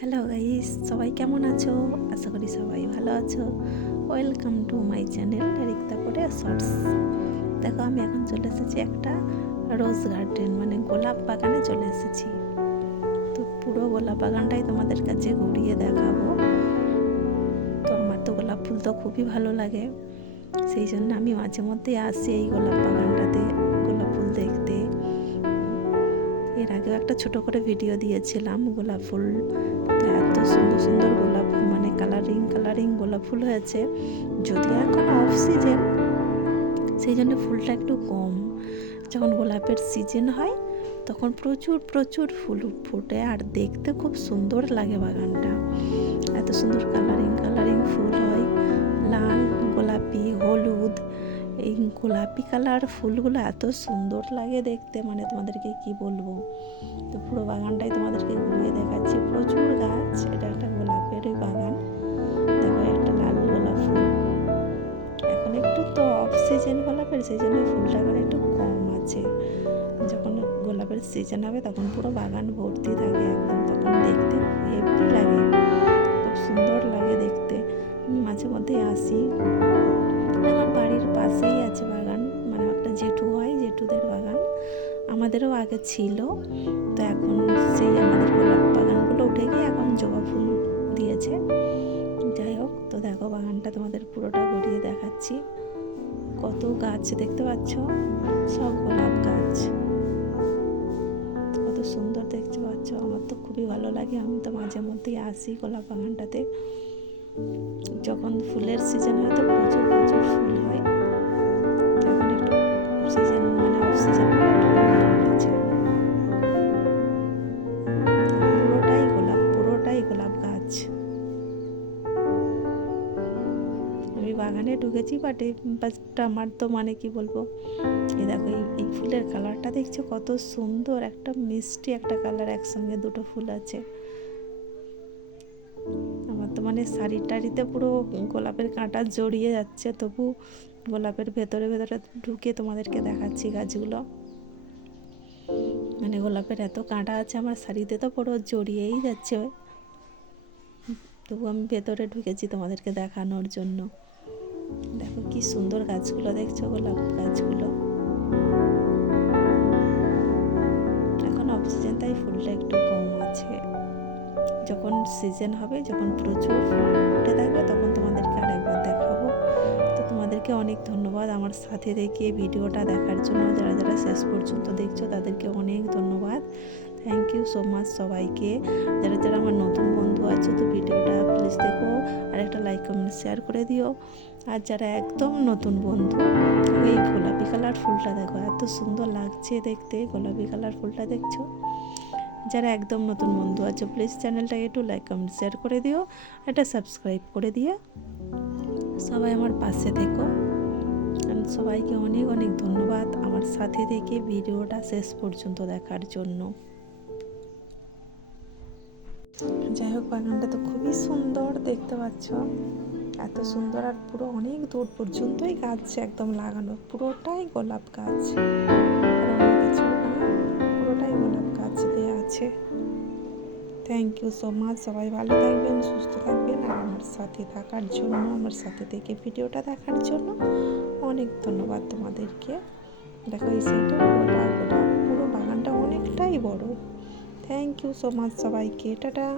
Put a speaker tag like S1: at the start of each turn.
S1: Hello guys সবাই কেমন আছো? আশা করি সবাই ভালো আছো। Welcome to my channel Rikta করে শর্টস দেখো, আমি এখন চলে এসেছি একটা রোজ গার্ডেন মানে গোলাপ বাগানে চলে এসেছি। তো পুরো গোলাপ বাগানটাই তোমাদের কাছে ঘুরিয়ে দেখাবো। তো আমার তো গোলাপ ফুল তো খুবই ভালো লাগে। সেই জন্য আমি মাঝে মধ্যে আসি এই গোলাপ বাগানটাতে। এর আগেও একটা ছোট করে ভিডিও দিয়েছিলাম, গোলাপ ফুল। তো এত সুন্দর সুন্দর গোলাপ মানে কালারিং কালারিং গোলাপ ফুল হয়েছে। যদিও এখন অফ সিজন সেই জন্য ফুলটা একটু কম। যখন গোলাপের সিজন হয়, তখন প্রচুর প্রচুর ফুল ফুটে আর দেখতে খুব সুন্দর লাগে বাগানটা। এত সুন্দর কালারিং কালারিং ফুল হয়। লাল, গোলাপি, হলুদ এই গোলাপি কালার ফুলগুলো এত সুন্দর লাগে দেখতে মানে তোমাদেরকে কি বলব? তো পুরো বাগানটাই তোমাদেরকে ঘুরিয়ে দেখাচ্ছি। প্রচুর গাছ, এটা একটা গোলাপের বাগান। দেখো, একটা লাল গোলাপ ফুল। এখন একটু তো অফ সিজন গোলাপের, সেই জন্য ফুলটা এখন একটু কম আছে। যখন গোলাপের সিজন হবে, তখন পুরো বাগান ভর্তি থাকে একদম, তখন দেখতে আমাদেরও আগে ছিল। তো এখন সেই আমাদের গোলাপ বাগানগুলো উঠে গিয়ে এখন জবা ফুল দিয়েছে। যাই হোক, তো দেখো বাগানটা তোমাদের পুরোটা ঘুরিয়ে দেখাচ্ছি। কত গাছ দেখতে পাচ্ছ? সব গোলাপ গাছ। কত সুন্দর দেখতে পাচ্ছ। আমার তো খুবই ভালো লাগে। আমি তো মাঝে মধ্যেই আসি গোলাপ বাগানটাতে। যখন ফুলের সিজন হয় তো প্রচুর প্রচুর ফুল হয়। বাগানে ঢুকেছি বাট এই বাসটা আমার তো মানে কি বলব? এ দেখো, এই ফুলের কালারটা দেখছ? কত সুন্দর, একটা মিষ্টি একটা কালার একসঙ্গে দুটো ফুল আছে। আমার তো মানে শাড়ি টাড়িতে পুরো গোলাপের কাঁটা জড়িয়ে যাচ্ছে, তবু গোলাপের ভেতরে ভেতরে ঢুকে তোমাদেরকে দেখাচ্ছি গাছগুলো। মানে গোলাপের এত কাঁটা আছে, আমার শাড়িতে তো পুরো জড়িয়েই যাচ্ছে। তবু আমি ভেতরে ঢুকেছি তোমাদেরকে দেখানোর জন্য। দেখো কি সুন্দর গাছগুলো দেখছ গোলাপ গাছগুলো। এখন অক্সিজেন তাই ফুলটা একটু কম আছে। যখন সিজন হবে, যখন প্রচুর ফুটে থাকবে, তখন তোমাদেরকে আর একবার দেখাবো। তো তোমাদেরকে অনেক ধন্যবাদ আমার সাথে থেকে ভিডিওটা দেখার জন্য। যারা যারা শেষ পর্যন্ত দেখছ, তাদেরকে অনেক ধন্যবাদ। থ্যাংক ইউ সো মাচ সবাইকে। যারা যারা আমার নতুন কমেন্ট শেয়ার করে দিও। আর যারা একদম নতুন বন্ধু এই গোলাপি কালার ফুলটা দেখো, এত সুন্দর লাগছে দেখতে, গোলাপি কালার ফুলটা দেখছ। যারা একদম নতুন বন্ধু আছে প্লিজ চ্যানেলটাকে একটু লাইক কমেন্ট শেয়ার করে দিও এটা সাবস্ক্রাইব করে দিয়ে সবাই আমার পাশে থেকো। সবাইকে অনেক অনেক ধন্যবাদ আমার সাথে থেকে ভিডিওটা শেষ পর্যন্ত দেখার জন্য। যাই হোক, বাগানটা তো খুবই সুন্দর দেখতে পাচ্ছ। এত সুন্দর আর পুরো অনেক দূর পর্যন্তই গাছ একদম লাগানো। পুরোটাই গোলাপ গাছ। পুরোটাই গোলাপ গাছ দেওয়া আছে। থ্যাংক ইউ সো মাচ সবাই ভালো থাকবেন, সুস্থ থাকবেন আর আমার সাথে থাকার জন্য, আমার সাথে থেকে ভিডিওটা দেখার জন্য অনেক ধন্যবাদ তোমাদেরকে। দেখো, এই সাইডে পুরোটা গোলাপ পুরো বাগানটা অনেকটাই বড়। থ্যাংক ইউ সো মাচ সবাইকে টাটা।